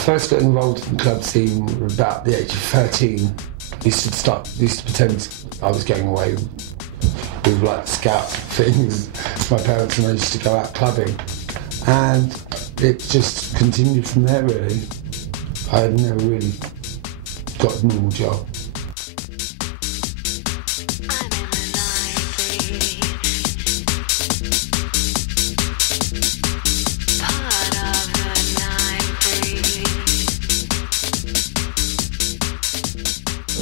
first got involved in the club scene about the age of 13. Used to pretend I was going away with like scouts and things. My parents and I used to go out clubbing, and it just continued from there really. I had never really got a normal job.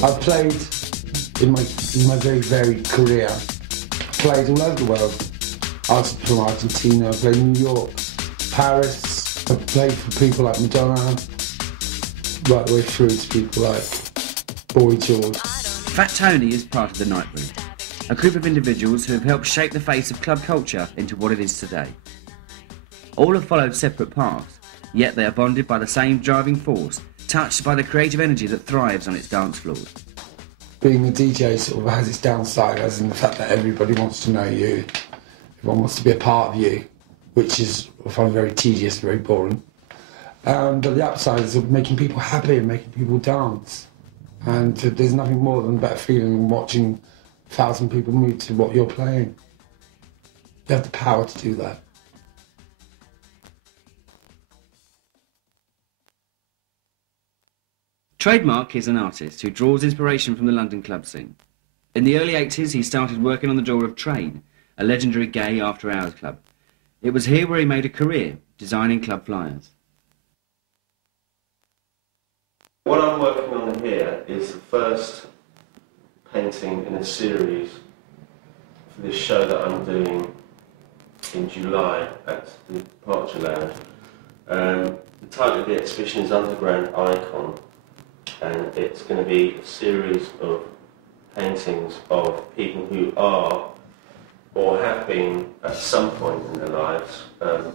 I've played in my very varied career. Played all over the world. I was from Argentina, I played in New York, Paris. I played for people like Madonna, right the way through to people like Boy George. Fat Tony is part of the Nightbreed, a group of individuals who have helped shape the face of club culture into what it is today. All have followed separate paths, yet they are bonded by the same driving force, touched by the creative energy that thrives on its dance floors. Being a DJ sort of has its downside, as in the fact that everybody wants to know you, everyone wants to be a part of you, which is, I find, very tedious, very boring. But the upside is of making people happy and making people dance. And there's nothing more than a better feeling than watching 1,000 people move to what you're playing. You have the power to do that. Trademark is an artist who draws inspiration from the London club scene. In the early 80s, he started working on the door of Train, a legendary gay after-hours club. It was here where he made a career, designing club flyers. What I'm working on here is the first painting in a series for this show that I'm doing in July at the Departure Lounge. The title of the exhibition is Underground Icon, and it's going to be a series of paintings of people who are or have been at some point in their lives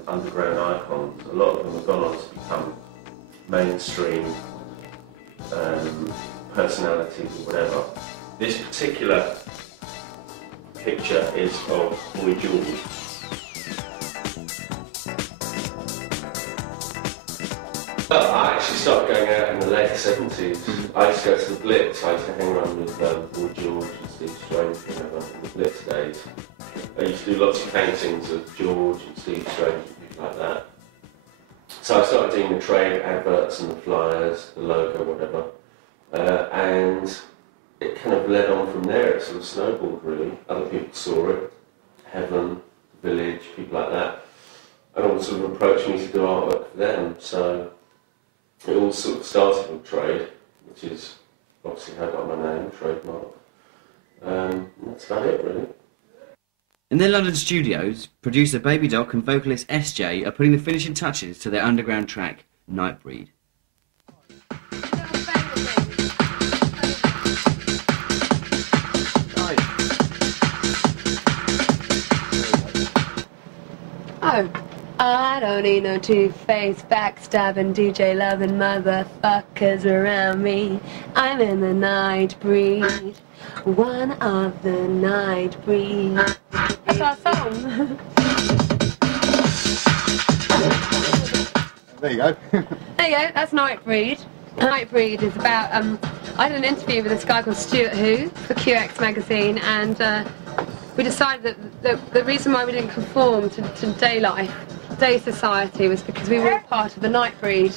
underground icons. A lot of them have gone on to become mainstream personalities or whatever. This particular picture is of Boy George. I actually started going out in the late 70s. I used to go to the Blitz. I used to hang around with Boy George and Steve Strange, whatever, in the Blitz days. I used to do lots of paintings of George and Steve Strange and people like that. So I started doing the trade adverts and the flyers, the logo, whatever. And it kind of led on from there. It sort of snowballed, really. Other people saw it. Heaven, Village, people like that. And all sort of approached me to do artwork for them. So it all sort of started with trade, which is obviously how I got my name, trademark. That's about it, really. In their London studios, producer Baby Doc and vocalist SJ are putting the finishing touches to their underground track, Nightbreed. Oh, I don't need no two-faced, backstabbing, DJ loving motherfuckers around me. I'm in the Nightbreed, one of the Nightbreed. That's our song. There you go. There you go, that's Nightbreed. Nightbreed is about, I had an interview with this guy called Stuart Who for QX magazine, and we decided that the reason why we didn't conform to day life, day society, was because we were part of the Nightbreed.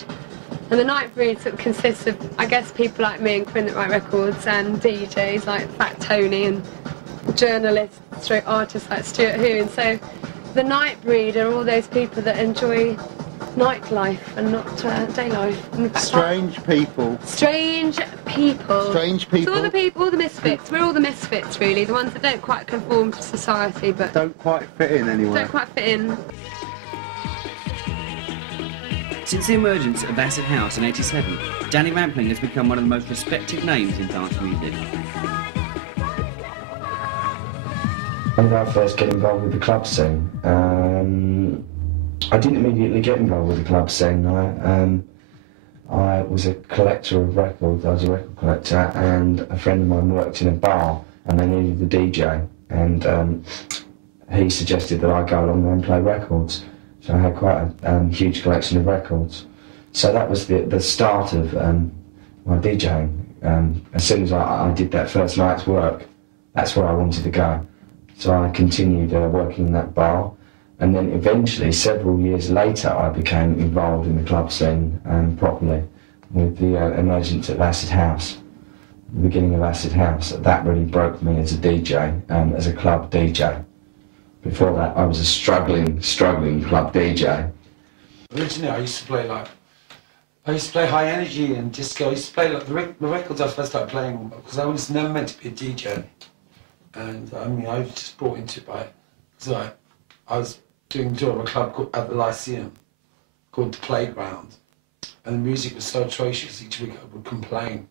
And the Nightbreed sort of consists of, I guess, people like me and Quinn that write records, and DJs like Fat Tony, and journalists, stroke artists like Stuart Who. And so the Nightbreed are all those people that enjoy nightlife and not day life. Strange people. Strange people. Strange people. So all the misfits. We're all the misfits, really. The ones that don't quite conform to society, but don't quite fit in anywhere. Don't quite fit in. Since the emergence of Acid House in '87, Danny Rampling has become one of the most respected names in dance music. When I first get involved with the club scene, I didn't immediately get involved with the club scene. I was a collector of records. I was a record collector, and a friend of mine worked in a bar, and they needed a DJ, and he suggested that I go along there and play records. So I had quite a huge collection of records. So that was the start of my DJing. As soon as I did that first night's work, that's where I wanted to go. So I continued working in that bar, and then eventually, several years later, I became involved in the club scene properly with the emergence of Acid House, the beginning of Acid House. That really broke me as a DJ, as a club DJ. Before that, I was a struggling club DJ. Originally, I used to play high energy and disco. I used to play like the records I first started playing, because I was never meant to be a DJ. And I mean, I was just brought into it because I was doing a tour of a club at the Lyceum called The Playground. And the music was so atrocious, each week I would complain.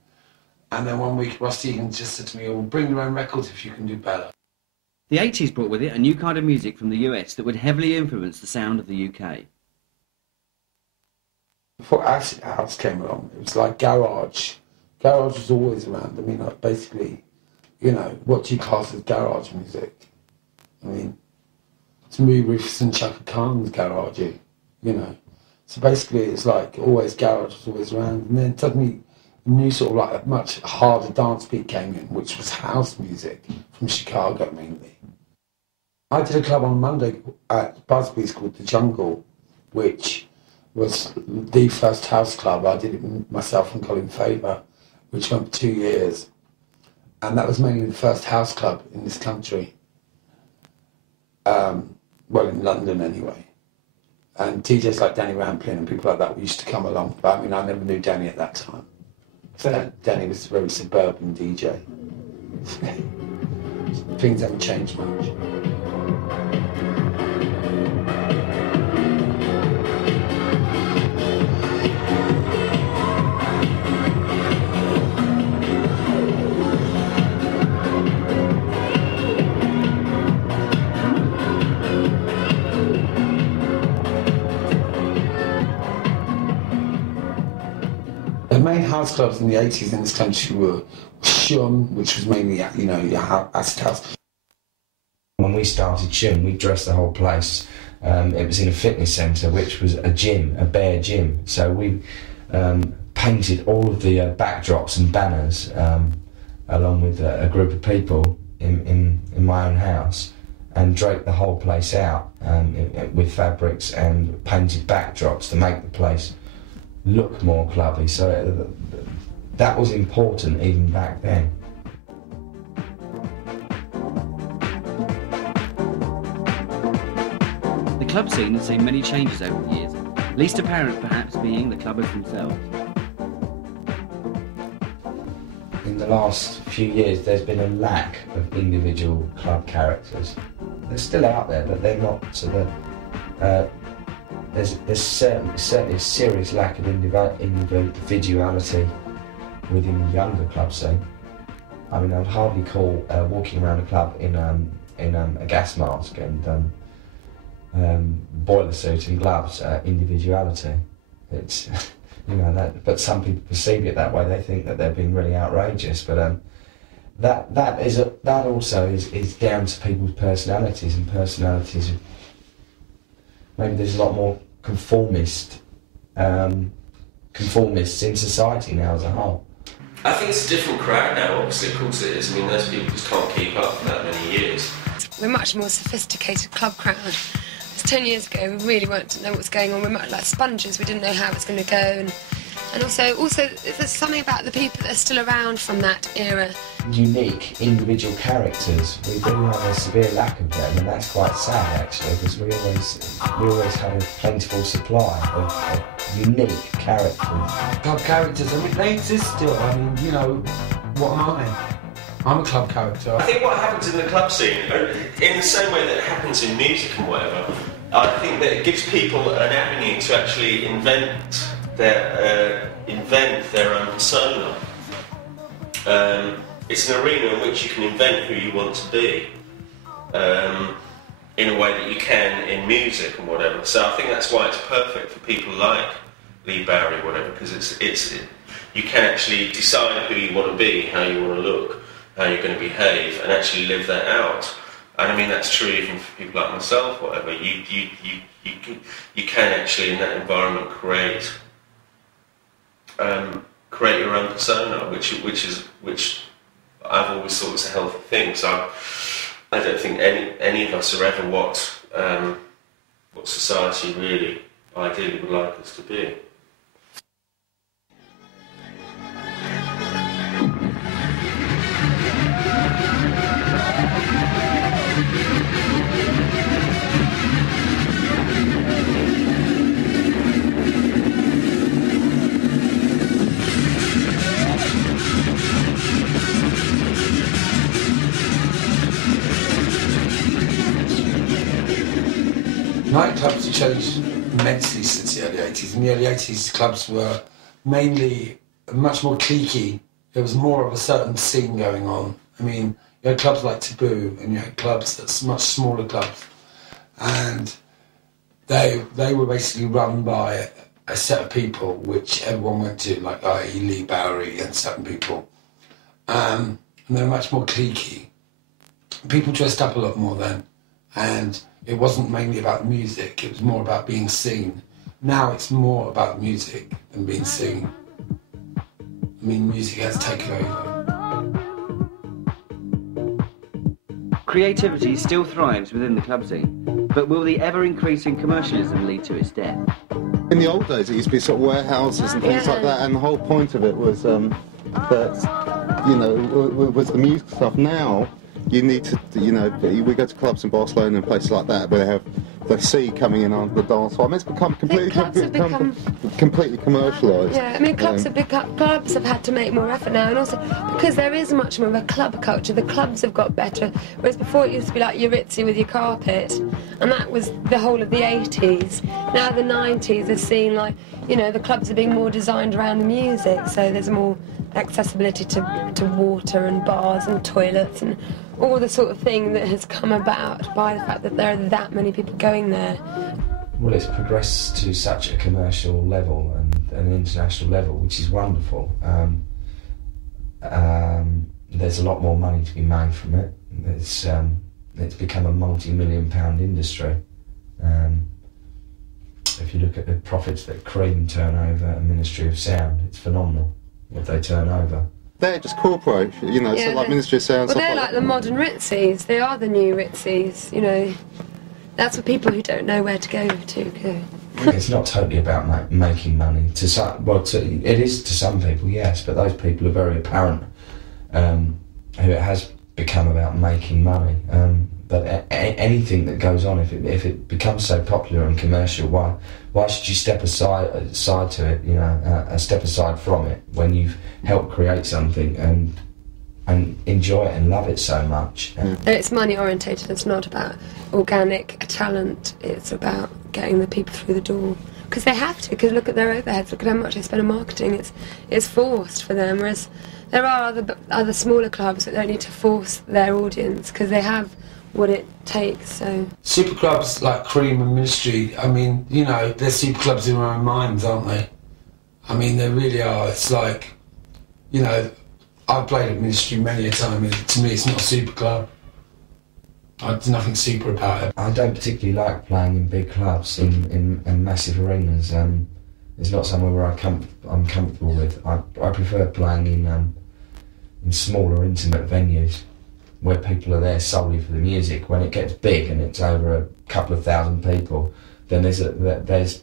And then one week, Ross Egan just said to me, "Oh, bring your own records if you can do better." The 80s brought with it a new kind of music from the US that would heavily influence the sound of the UK. Before Acid House came along, it was like garage. Garage was always around. I mean, like basically, you know, what do you class as garage music? I mean, to me, Rufus and Chaka Khan's garagey, you know. So basically, it's like always garage was always around. And then suddenly, a new sort of like a much harder dance beat came in, which was house music from Chicago mainly. I did a club on Monday at Busby's called The Jungle, which was the first house club. I did it with myself and Colin Faber, which went for 2 years. And that was mainly the first house club in this country. Well, in London anyway. And DJs like Danny Rampling and people like that used to come along. But I mean, I never knew Danny at that time. So Danny was a very suburban DJ. Things haven't changed much. The main house clubs in the 80s in this country were Shum, which was mainly, you know, your Acid House. When we started Shum, we dressed the whole place. It was in a fitness centre, which was a gym, a bare gym. So we painted all of the backdrops and banners along with a group of people in my own house, and draped the whole place out with fabrics and painted backdrops to make the place look more clubby. So that was important even back then. The club scene has seen many changes over the years, least apparent perhaps being the clubbers themselves. In the last few years, there's been a lack of individual club characters. They're still out there, but they're not. So there's certainly a serious lack of individuality within the younger club scene. I mean, I'd hardly call walking around a club in a gas mask and boiler suit and gloves individuality. It's you know that, but some people perceive it that way. They think that they're being really outrageous, but that also is down to people's personalities, and personalities. Maybe there's a lot more conformists in society now as a whole. I think it's a different crowd now, obviously, of course it is. I mean, those people just can't keep up for that many years. We're much more sophisticated club crowd. 10 years ago, we really weren't know what was going on. We're much like sponges. We didn't know how it was going to go, and also there's something about the people that are still around from that era. Unique individual characters. We do have a severe lack of them, and that's quite sad actually, because we always had a plentiful supply of unique characters. Club characters, I mean, they exist still. I mean, you know, what am I? I'm a club character. I think what happens in the club scene, in the same way that happens in music and whatever, I think that it gives people an avenue to actually invent their own persona. It's an arena in which you can invent who you want to be, in a way that you can in music and whatever. So I think that's why it's perfect for people like Lee Barry, whatever, because you can actually decide who you want to be, how you want to look, how you're going to behave, and actually live that out. And I mean, that's true even for people like myself, whatever. You can actually, in that environment, create create your own persona, which I've always thought was a healthy thing. So I don't think any of us are ever what society really ideally would like us to be. Nightclubs have changed immensely since the early 80s. In the early 80s, clubs were mainly much more cliquey. There was more of a certain scene going on. I mean, you had clubs like Taboo, and you had clubs that's much smaller clubs. And they were basically run by a set of people which everyone went to, like i.e. Lee Bowery and certain people. And they were much more cliquey. People dressed up a lot more then. And it wasn't mainly about music, it was more about being seen. Now it's more about music than being seen. I mean, music has taken over. Creativity still thrives within the club scene, but will the ever-increasing commercialism lead to its death? In the old days, it used to be sort of warehouses and things like that, and the whole point of it was that, you know, was the music stuff. Now, you need to, you know, we go to clubs in Barcelona and places like that where they have the sea coming in on the dance floor. I mean, it's become completely commercialised. Yeah, I mean, clubs have had to make more effort now, and also because there is much more of a club culture. The clubs have got better, whereas before it used to be like your ritzy with your carpet, and that was the whole of the 80s. Now the 90s have seen, like, you know, the clubs are being more designed around the music, so there's more accessibility to water and bars and toilets and all the sort of thing that has come about by the fact that there are that many people going there. Well, it's progressed to such a commercial level and an international level, which is wonderful. There's a lot more money to be made from it. It's become a multi-million-pound industry. If you look at the profits that Cream turn over and Ministry of Sound, it's phenomenal what they turn over. They're just corporation, you know, yeah, so like Ministry of Sound. Well, they're like the modern Ritzies. They are the new Ritzies, you know. That's for people who don't know where to go to. It's not totally about making money. It is to some people, yes, but those people are very apparent who it has become about making money. But anything that goes on, if it becomes so popular and commercial, why should you step aside to it? You know, step aside from it when you've helped create something and enjoy it and love it so much. It's money orientated. It's not about organic talent. It's about getting the people through the door because they have to. Because look at their overheads. Look at how much they spend on marketing. It's forced for them. Whereas there are other smaller clubs that don't need to force their audience because they have what it takes. So super clubs like Cream and Ministry, I mean, you know, they're super clubs in their own minds, aren't they? I mean, they really are. It's like, you know, I've played at Ministry many a time, and to me it's not a super club. There's nothing super about it. I don't particularly like playing in big clubs, in massive arenas. It's not somewhere where I'm comfortable with. I prefer playing in smaller, intimate venues, where people are there solely for the music. When it gets big and it's over a couple of thousand people, then there's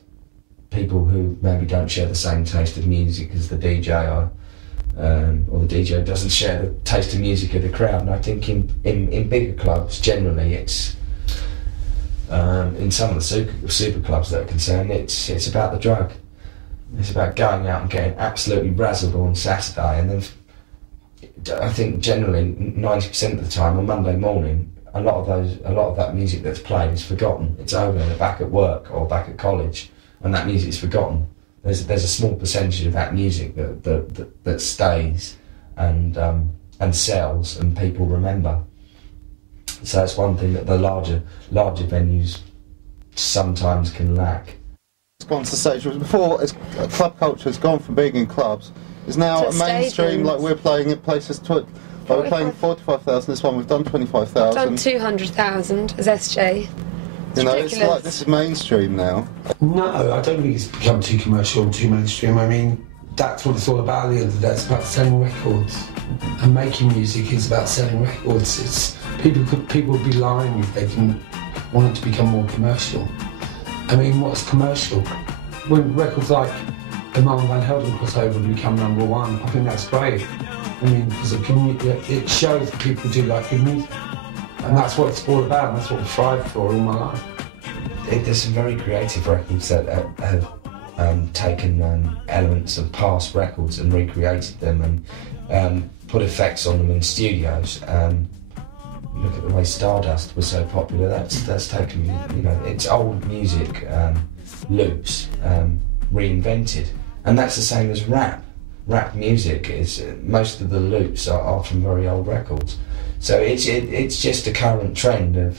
people who maybe don't share the same taste of music as the DJ, or the DJ doesn't share the taste of music of the crowd. And I think in bigger clubs, generally, it's in some of the super clubs that are concerned, it's about the drug. It's about going out and getting absolutely razzled on Saturday, and then I think generally 90% of the time on Monday morning, a lot of that music that's played is forgotten. It's over and they're back at work or back at college, and that music's forgotten. There's a small percentage of that music that stays and sells and people remember. So that's one thing that the larger venues sometimes can lack. It's gone to the stage where before club culture has gone from being in clubs. It's now a mainstream, like we're playing at places, we're playing 45,000 this one, we've done 25,000. We've done 200,000 as SJ. You know, it's like, this is mainstream now. No, I don't think it's become too commercial, too mainstream. I mean, that's what it's all about at the end of the day. It's about selling records. And making music is about selling records. It's people would be lying if they didn't want it to become more commercial. I mean, what's commercial? When records like the Martin Van Helden crossover become #1, I think that's great. I mean, because it shows that people do like good music. And that's what it's all about, and that's what I've strived for all my life. There's some very creative records that have taken elements of past records and recreated them and put effects on them in studios. Look at the way Stardust was so popular. That's taken, you know, it's old music loops reinvented, and that's the same as rap. Rap music is most of the loops are from very old records. So it's just a current trend of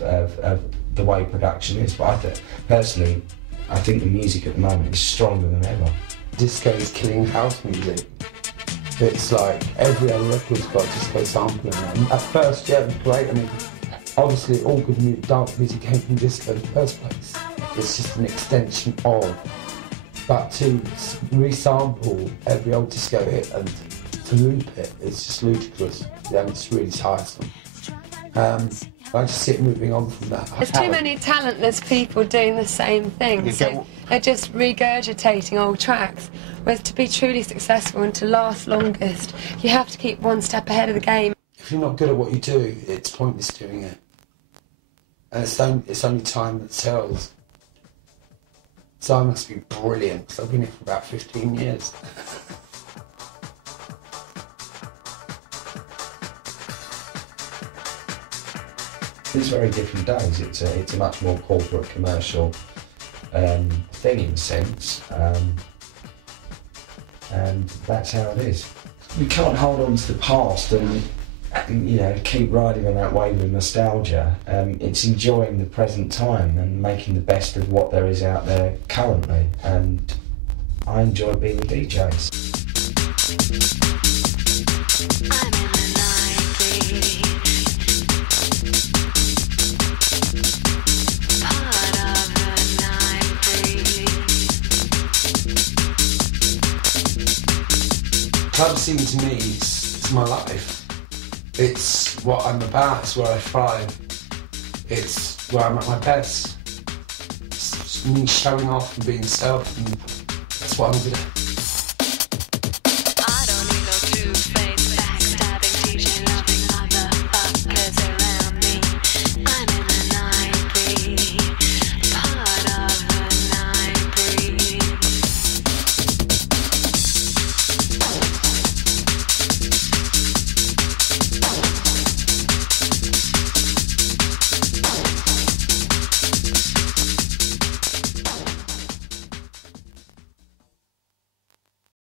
the way production is. But personally, I think the music at the moment is stronger than ever. Disco is killing house music. It's like every other record's got disco sampling. And at first, yeah, it was great. I mean, obviously all good music, dance music came from disco in the first place. It's just an extension of. But to resample every old disco hit and to loop it, it's just ludicrous. Yeah, it's really tiresome. I just sit moving on from that. There's too many talentless people doing the same thing, so they're just regurgitating old tracks. Whereas to be truly successful and to last longest, you have to keep one step ahead of the game. If you're not good at what you do, it's pointless doing it. And it's only time that tells. So I must be brilliant, because I've been here for about 15 years. It's very different days. It's a much more corporate, commercial thing in a sense, and that's how it is. We can't hold on to the past and you know, keep riding on that wave of nostalgia. It's enjoying the present time and making the best of what there is out there currently, and I enjoy being a DJ. Club scene to me is my life. It's what I'm about, it's where I thrive. It's where I'm at my best. It's me showing off and being self, and that's what I'm good at.